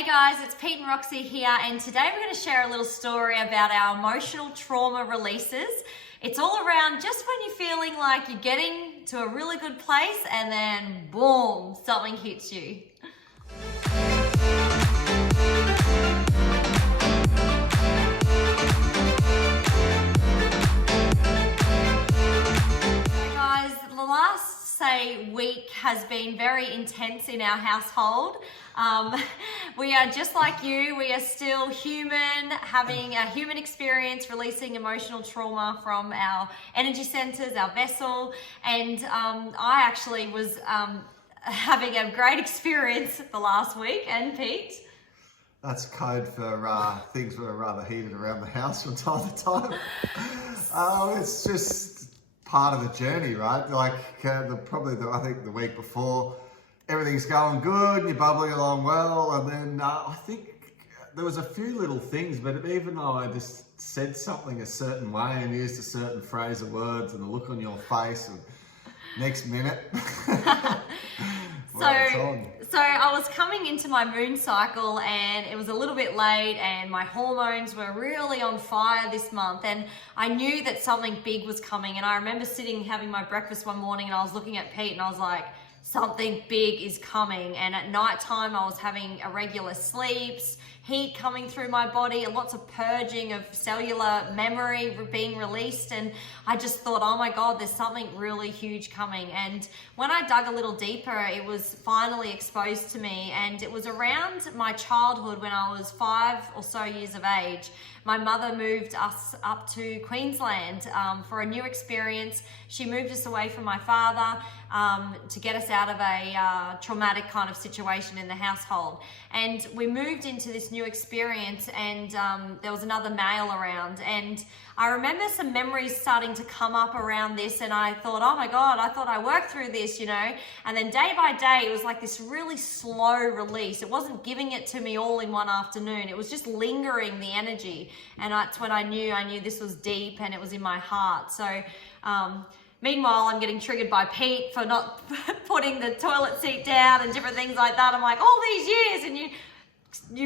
Hey guys, it's Pete and Roxy here, and today we're going to share a little story about our emotional trauma releases. It's all around just when you're feeling like you're getting to a really good place and then boom, something hits you. Hey guys, the last week has been very intense in our household. We are just like you. We are still human, having a human experience, releasing emotional trauma from our energy centers, our vessel. And I actually was having a great experience the last week. And Pete? That's code for things were rather heated around the house from time to time. It's just part of the journey, right? Like I think the week before, everything's going good, you're bubbling along well, and then I think there was a few little things, but even though I just said something a certain way and used a certain phrase of words and the look on your face, and next minute, So I was coming into my moon cycle and it was a little bit late and my hormones were really on fire this month, and I knew that something big was coming. And I remember sitting having my breakfast one morning and I was looking at Pete and I was like, something big is coming. And at night time I was having irregular sleeps, heat coming through my body, and lots of purging of cellular memory being released. And I just thought, oh my God, there's something really huge coming. And when I dug a little deeper, it was finally exposed to me. And it was around my childhood when I was 5 or so years of age. My mother moved us up to Queensland for a new experience. She moved us away from my father to get us out of a traumatic kind of situation in the household. And we moved into this new experience, and there was another male around. And I remember some memories starting to come up around this, and I thought, oh my God, I thought I worked through this, you know. And then day by day, it was like this really slow release. It wasn't giving it to me all in one afternoon. It was just lingering the energy. And that's when I knew this was deep and it was in my heart. So meanwhile, I'm getting triggered by Pete for not putting the toilet seat down and different things like that. I'm like, all these years, and you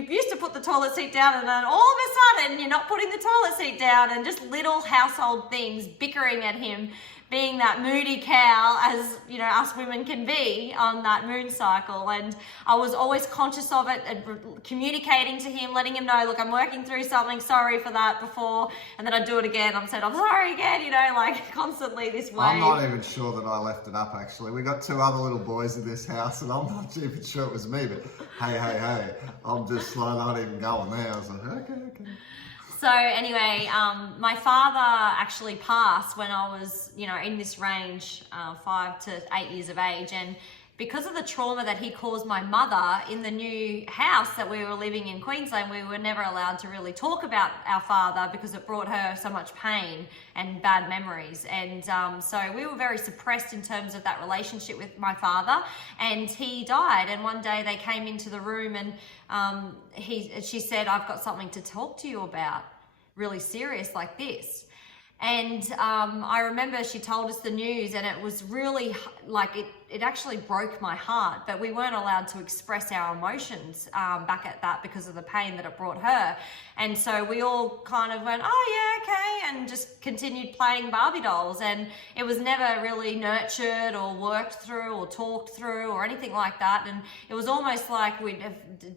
used to put the toilet seat down, and then all of a sudden you're not putting the toilet seat down, and just little household things, bickering at him, being that moody cow, as you know us women can be on that moon cycle. And I was always conscious of it and communicating to him, letting him know, look, I'm working through something, sorry for that before. And then I'd do it again, I'm saying, I'm sorry again, you know, like constantly this way. I'm not even sure that I left it up, actually. We got 2 other little boys in this house, and I'm not even sure it was me, but hey, I'm just not even going there. I was like, okay. So anyway, my father actually passed when I was, in this range, 5 to 8 years of age. And because of the trauma that he caused my mother in the new house that we were living in Queensland, we were never allowed to really talk about our father because it brought her so much pain and bad memories. And so we were very suppressed in terms of that relationship with my father. And he died. And one day they came into the room and she said, I've got something to talk to you about, really serious like this. And I remember she told us the news, and it was really like it actually broke my heart, but we weren't allowed to express our emotions back at that because of the pain that it brought her. And so we all kind of went, oh yeah, okay, and just continued playing Barbie dolls. And it was never really nurtured or worked through or talked through or anything like that. And it was almost like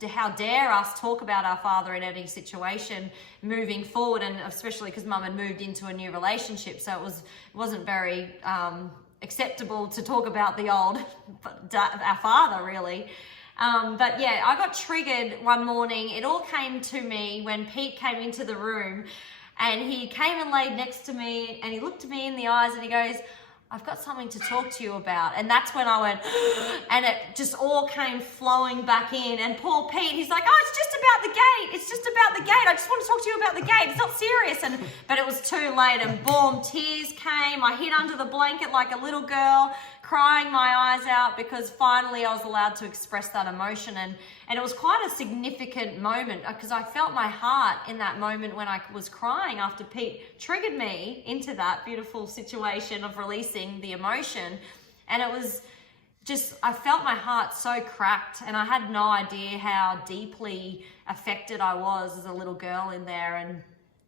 how dare us talk about our father in any situation moving forward, and especially because Mum had moved into a new relationship, so it wasn't very acceptable to talk about the old our father, really. But yeah, I got triggered one morning. It all came to me when Pete came into the room, and he came and laid next to me, and he looked me in the eyes and he goes, I've got something to talk to you about. And that's when I went, and it just all came flowing back in. And poor Pete, he's like, oh, it's just about the gate. It's just about the gate. I just want to talk to you about the gate. It's not serious. But it was too late, and boom, tears came. I hid under the blanket like a little girl, crying my eyes out, because finally I was allowed to express that emotion. And it was quite a significant moment, because I felt my heart in that moment when I was crying after Pete triggered me into that beautiful situation of releasing the emotion. And it was I felt my heart so cracked, and I had no idea how deeply affected I was as a little girl in there.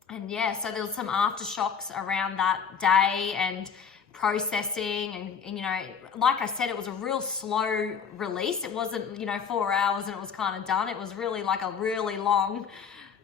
And yeah, so there was some aftershocks around that day and processing, and you know, like I said, it was a real slow release. It wasn't, you know, 4 hours and it was kind of done. It was really like a really long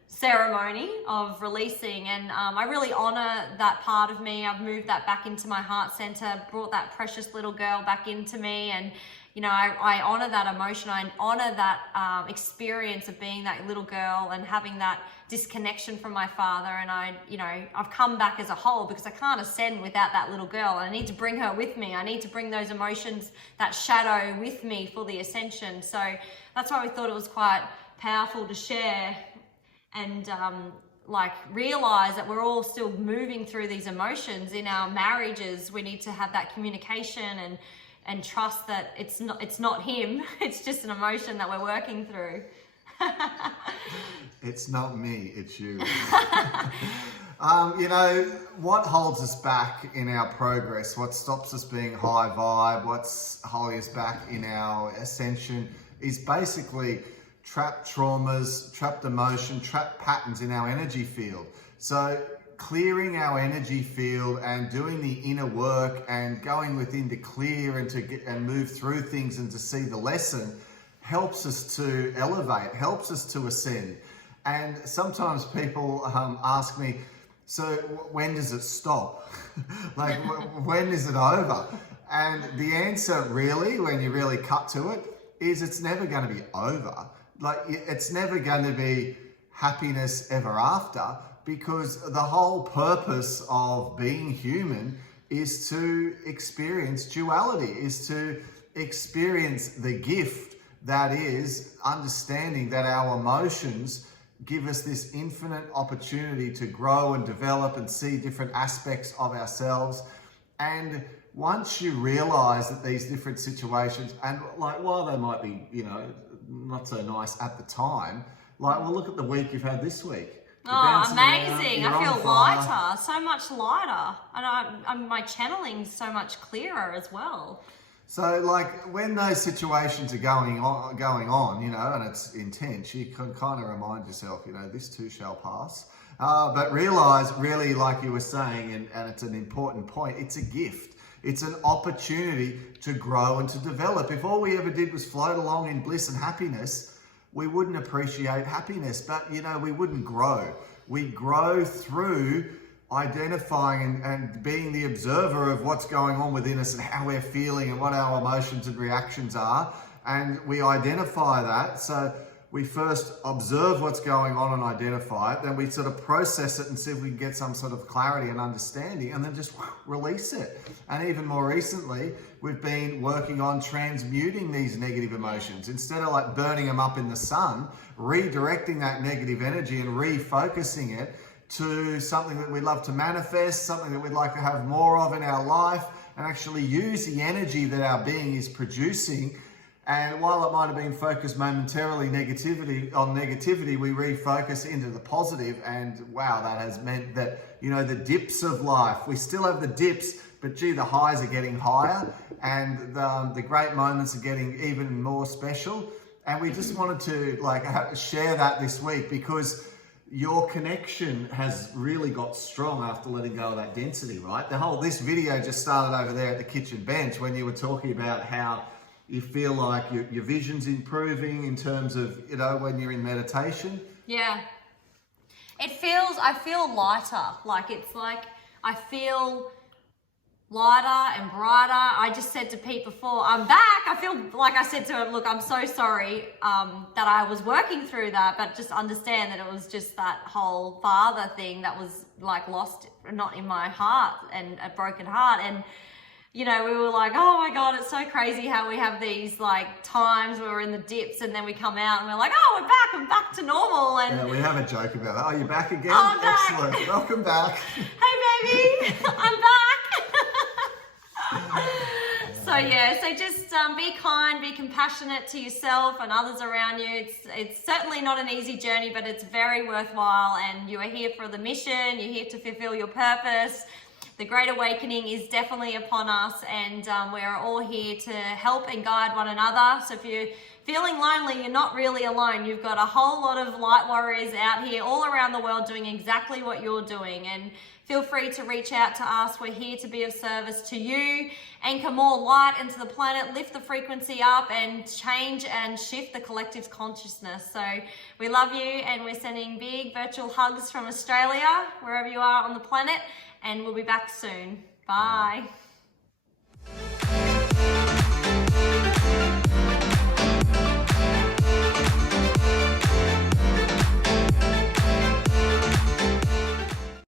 ceremony of releasing, and I really honor that part of me. I've moved that back into my heart center, brought that precious little girl back into me, and you know, I honor that emotion. I honor that experience of being that little girl and having that disconnection from my father. And I've come back as a whole, because I can't ascend without that little girl. I need to bring her with me. I need to bring those emotions, that shadow, with me for the ascension. So that's why we thought it was quite powerful to share, and like realize that we're all still moving through these emotions in our marriages. We need to have that communication and trust that it's not him. It's just an emotion that we're working through. It's not me, it's you. You know, what holds us back in our progress, what stops us being high vibe, what's holding us back in our ascension is basically trapped traumas, trapped emotion, trapped patterns in our energy field. So clearing our energy field and doing the inner work and going within to clear and to get and move through things and to see the lesson helps us to elevate, helps us to ascend. And sometimes people ask me, so when does it stop? Like, when is it over? And the answer really, when you really cut to it, is it's never going to be over. Like, it's never going to be happiness ever after, because the whole purpose of being human is to experience duality, is to experience the gift that is understanding that our emotions give us this infinite opportunity to grow and develop and see different aspects of ourselves. And once you realize that these different situations, and like, while they might be, you know, not so nice at the time, like, well, look at the week you've had this week. Oh, amazing. I feel lighter, so much lighter. And my channeling's so much clearer as well. So, like, when those situations are going on, you know, and it's intense, you can kind of remind yourself, you know, this too shall pass. But realize, really, like you were saying, and it's an important point, it's a gift. It's an opportunity to grow and to develop. If all we ever did was float along in bliss and happiness, we wouldn't appreciate happiness, but, you know, we wouldn't grow. We grow through identifying and being the observer of what's going on within us and how we're feeling and what our emotions and reactions are. And we identify that. So we first observe what's going on and identify it. Then we sort of process it and see if we can get some sort of clarity and understanding, and then just release it. And even more recently, we've been working on transmuting these negative emotions. Instead of like burning them up in the sun, redirecting that negative energy and refocusing it to something that we'd love to manifest, something that we'd like to have more of in our life, and actually use the energy that our being is producing. And while it might have been focused momentarily on negativity, we refocus into the positive, and wow, that has meant that, you know, the dips of life, we still have the dips, but gee, the highs are getting higher, and the great moments are getting even more special. And we just wanted to like share that this week, because your connection has really got strong after letting go of that density, right? This video just started over there at the kitchen bench when you were talking about how you feel like your vision's improving in terms of, you know, when you're in meditation. Yeah. I feel lighter. Like, it's like, I feel lighter and brighter. I just said to Pete before, I'm back. I feel like I said to him, look, I'm so sorry that I was working through that, but just understand that it was just that whole father thing that was like lost, not in my heart, and a broken heart. And, you know, we were like, oh my God, it's so crazy how we have these like times where we're in the dips and then we come out and we're like, oh, I'm back to normal. And yeah, we have a joke about that. Oh, you're back again? I'm back. Excellent. Welcome back. Hey, baby, I'm back. So just be kind, be compassionate to yourself and others around you. It's certainly not an easy journey, but it's very worthwhile, and you are here for the mission. You're here to fulfill your purpose. The Great Awakening is definitely upon us, and we are all here to help and guide one another. So if you're feeling lonely, you're not really alone. You've got a whole lot of light warriors out here all around the world doing exactly what you're doing. And feel free to reach out to us. We're here to be of service to you, anchor more light into the planet, lift the frequency up, and change and shift the collective consciousness. So we love you, and we're sending big virtual hugs from Australia, wherever you are on the planet, and we'll be back soon. Bye.